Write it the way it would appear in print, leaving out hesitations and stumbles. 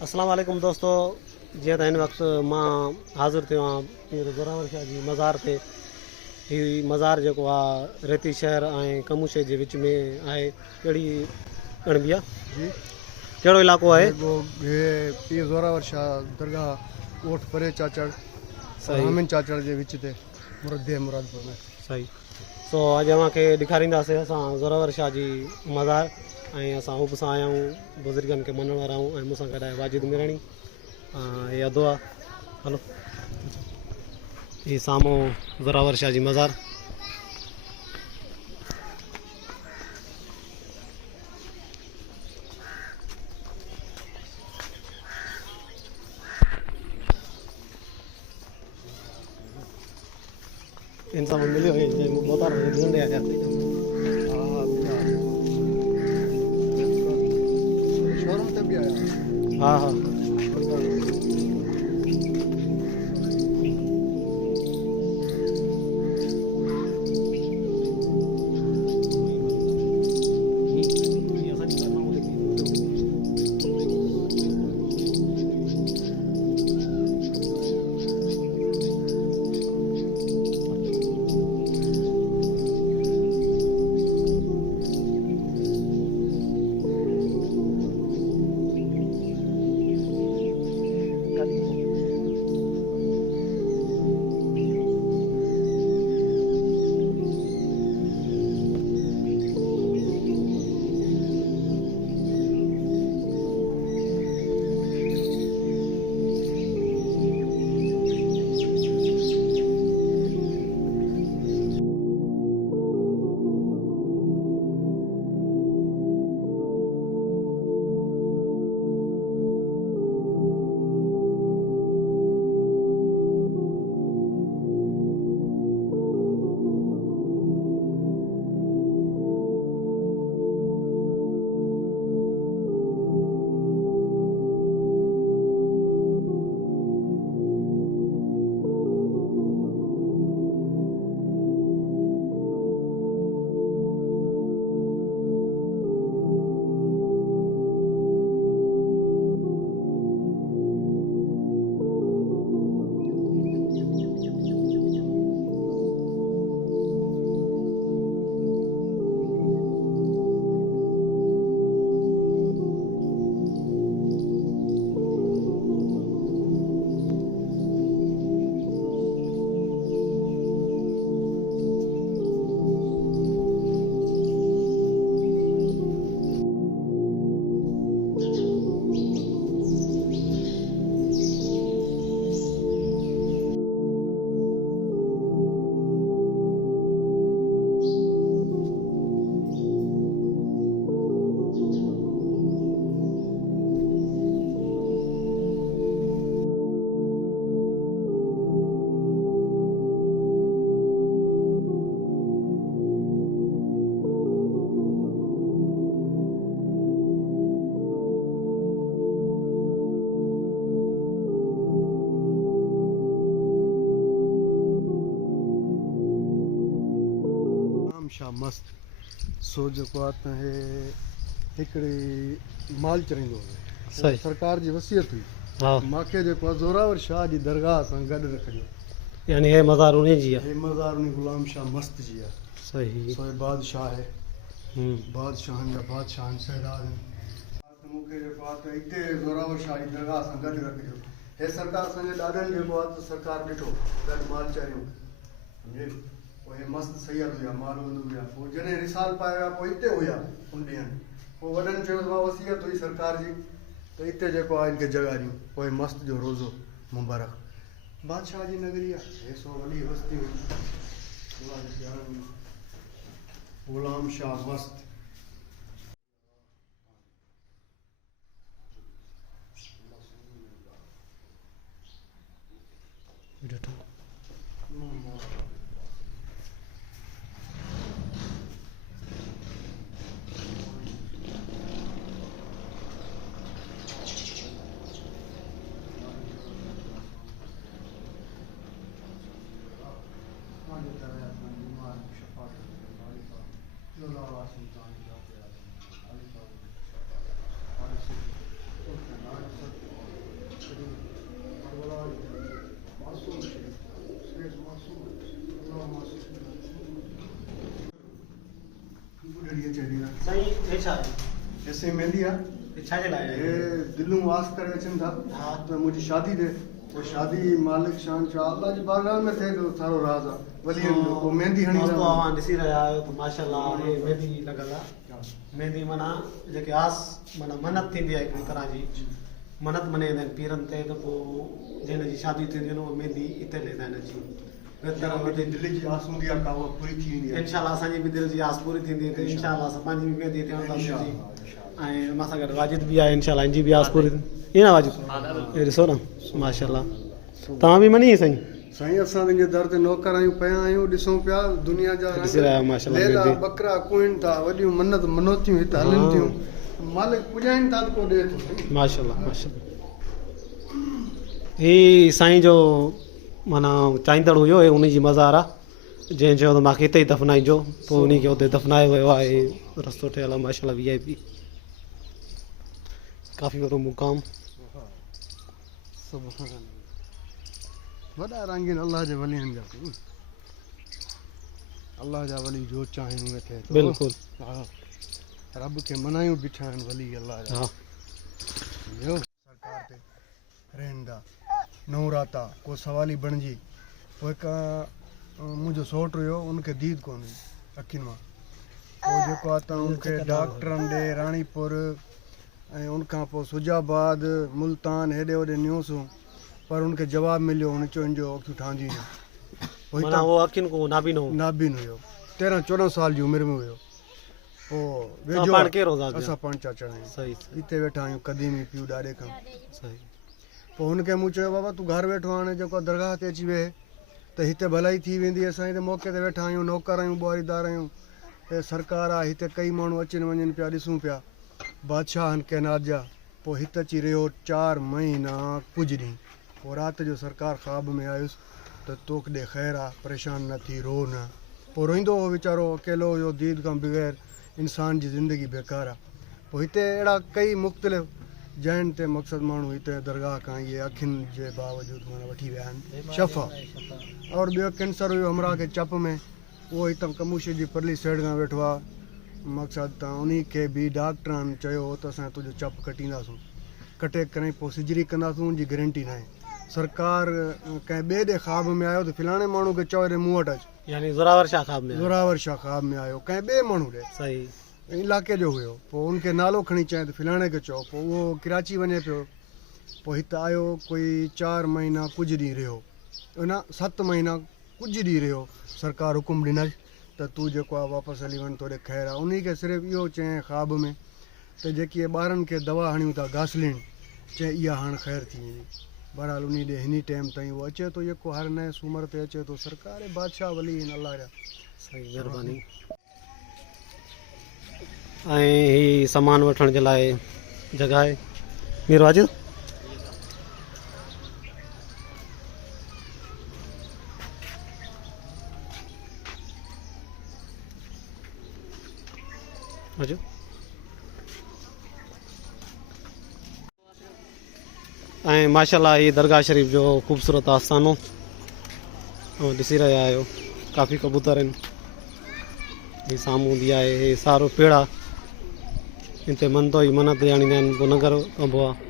अस्सलाम वालेकुम दोस्तों, जीअं त हिन वक़्तु मां हाज़िर थियो आहियां पीर ज़ोरावर शाह जी मज़ार ते। हीउ मज़ार जेको आहे रेती शहर ऐं कमूशे जे विच में आहे। कहिड़ी ॻणबी आहे, जी कहिड़ो इलाइक़ो आहे? ये पीर ज़ोरावर शाह दरगाह कोट परे चाचड़ सही हामिन चाचड़ जे विच ते मुरादपुर में। सही। सो अॼु अव्हांखे ॾेखारींदासीं असां ज़ोरावर शाह जी मज़ार ऐं असां हू बि सां आया आहियूं, बुज़ुर्गनि खे मञण वारा आहियूं ऐं मूंसां गॾु आहे वाजिद मिराणी। इहा दुआ हलो, हीउ साम्हूं ज़ोरावर शाह जी मज़ार। इंसान मिलियो मोतार ढूंढे आया शोरूम ते भी आया। हाँ हाँ शाह मस्त सो जेको आहे त हे हिकिड़ी माल चढ़ींदो हुयो। सही। सरकार जी वसियत हुई हाँ, मूंखे जेको आहे ज़ोरावर शाह जी दरगाह सां गॾु रखिजो। यानी हे मज़ार उन्हीं जी आहे। हे मज़ार उन ग़ुलाम शाह मस्त जी आहे। सही। सो हे बादशाह आहे, हम्म, बादशाहनि जा बादशाह आहिनि, सरदार आहिनि। मूंखे जेको आहे त हिते ज़ोरावर शाह जी दरगाह सां गॾु रखिजो। हे सरकार असांजे ॾाढनि जेको आहे त सरकार ॾिठो गॾु माल चढ़ियो। सम्झे पोइ हे मस्तु सैयद हुया, माल वंदू हुया। पोइ जॾहिं रिसाल पाए विया पोइ हिते हुया उन ॾींहंनि। पोइ वॾनि चयो मां वसियत हुई सरकार जी त हिते जेको आहे हिनखे जॻह ॾियूं। पोइ मस्त जो रोज़ो मुबारक बादशाह जी नगरी आहे। हे सो वॾी हस्ती हुई ग़ुलाम शाह मस्त। छा ऐसे मेहंदी आहे हे छाजे लाइ आहे? हे दिलूं वास करे अचनि था हा। त मुंहिंजी शादी ते पोइ शादी मालिक शान शाह अल्लाह जी बारगाह में थिए थो थारो राज़ आहे वलियनि जो पोइ मेहंदी हणी दोस्तो था अवां ॾिसी रहिया आहियो त माशाल्लाह हे मेहंदी लॻल आहे। मेहंदी माना जेके आस माना मन्नत थींदी आहे हिकिड़ी तरह जी मन्नत मञाईंदा आहिनि पीरनि ते त पोइ जंहिं जी शादी थींदियूं आहिनि उहे मेहंदी हिते ॾींदा आहिनि अची तरह मुंहिंजी दिलि जी आस हूंदी आहे का उहा पूरी थी वेंदी आहे इंशाल्लाह असांजी बि दिलि जी आस पूरी थींदी त इंशाल्लाह असां पंहिंजी बि मेहंदी थियण था मुंहिंजी ऐं मां सां गॾु वाजिद बि आहे इंशाल्लाह हिनजी बि आस पूरी ईअं न वाजिद हे ॾिसो न माशाल्लाह तव्हां बि मञी साईं साईं असां तुंहिंजे दर ते नौकर आहियूं पिया आहियूं ॾिसूं पिया दुनिया जा ॾिसी रहिया आहियो माशाल्लाह लेला मेहंदी। बकरा कुइन था वॾियूं मन्नत मनोतियूं हिते हलनि थियूं मालिक पुॼाइनि था त पोइ ॾिए थो माशाल्लाह माशाल्लाह ही साईं जो माना चाहींदड़ हुयो हे उन जी मज़ार आहे जंहिं चयो त मूंखे हिते ई दफ़नाइजो पोइ उन खे हुते दफ़नायो वियो आहे रस्तो ठहियल आहे माशाल्लाह VIP काफ़ी वॾो मुक़ाम वॾा रंगीन अलाह जे वलियनि जा अलाह जा वली जो चाहिनि उहे थिए थो बिल्कुलु हा रब खे मनायूं बीठा आहिनि वली अलाह जा हा ॿियो सरकार ते रहंदा नवराता को सवाल ई बणिजी पोइ हिकु मुंहिंजो सौटु हुयो उनखे दीद कोन हुई अखियुनि मां पोइ जेको आहे त उनखे डॉक्टरनि ॾे राणीपुर ऐं उनखां पोइ सुजाबाद मुल्तान हेॾे होॾे नियूंसि पर उनखे जवाबु मिलियो उन चयो हिनजो अखियूं ठहंदियूं न पोइ माना उहो अखियुनि को नाबीन हो नाबीन हुयो 13-14 साल जी उमिरि में हुयो पोइ वेझो पाण केरु हुआ असां पाण चाचा आहियूं सही हिते वेठा आहियूं क़दीमी पियूं ॾाढे खां सही पोइ हुनखे मूं चयो बाबा तूं घर वेठो हाणे जेको दरगाह ते अची वेह त हिते भलाई थी वेंदी असां हिते मौक़े ते वेठा आहियूं नौकर आहियूं ॿुहारीदार आहियूं हे सरकार आहे हिते कई माण्हू अचनि वञनि पिया ॾिसूं पिया बादशाहनि कैनात जा पोइ हिते अची रहियो 4 महीना कुझु ॾींहुं पोइ राति जो सरकार ख़्वाब में आयुसि त तोखे ॾे ख़ैरु आहे परेशान न थी रो न पोइ रोईंदो हो वीचारो अकेलो हुयो दीद खां बग़ैर इंसान जी ज़िंदगी बेकार आहे पोइ हिते अहिड़ा कई मुख़्तलिफ़ जैन ते मक़सदु माण्हू हिते दरगाह खां इहे अखियुनि जे बावजूदि माना वठी विया आहिनि शफ़ा और ॿियो कैंसर हुयो हमरा खे चप में उहो हितां कमूशी जी परली साइड खां वेठो आहे मक़सदु त उन खे बि डॉक्टरनि चयो त असां तुंहिंजो चप कटींदासीं कटे करे पोइ सिजरी कंदासीं उनजी गारंटी न आहे सरकार कंहिं ॿिए ॾे ख़्वाब में आयो त फिलाणे माण्हू खे चयो मूं वटि अच यानी ज़ोरावर शाह ख़्वाब में ज़ोरावर शाह ख़्वाब में आयो कंहिं ॿिए माण्हू ॾे सही इलाइक़े जो हुयो पोइ उनखे नालो खणी चए त फिलाणे खे चओ पोइ उहो कराची वञे पियो पोइ हिते आयो कोई 4 महीना कुझु ॾींहुं रहियो न 7 महीना कुझु ॾींहुं रहियो सरकार हुकुम ॾिनसि त तूं जेको आहे वापसि हली वञ तोॾे ख़ैरु आहे उन खे सिर्फ़ु इहो चई ख़्वाब में त जेकी ॿारनि खे दवा हणियूं था घासलीन चए इहा हाणे ख़ैरु थी वेंदी बहरहाल उन ॾे हिन टाइम ताईं उहो अचे थो जेको हर नए सूमर ते अचे थो सरकार बादशाह वली आहिनि अलाह जा सही महिरबानी ऐं ही सामान वठण जे लाइ जॻह आहे मीर वाजिद अचो ऐं माशाल्लाह ही दरगाह शरीफ़ जो ख़ूबसूरत आस्थानो ॾिसी रहिया आहियो काफ़ी कबूतर आहिनि ही साम्हूं बि आहे हे सारो पेड़ आहे हिते मन तो ई मन्नत ॼाणींदा आहिनि पोइ नगर कबो आहे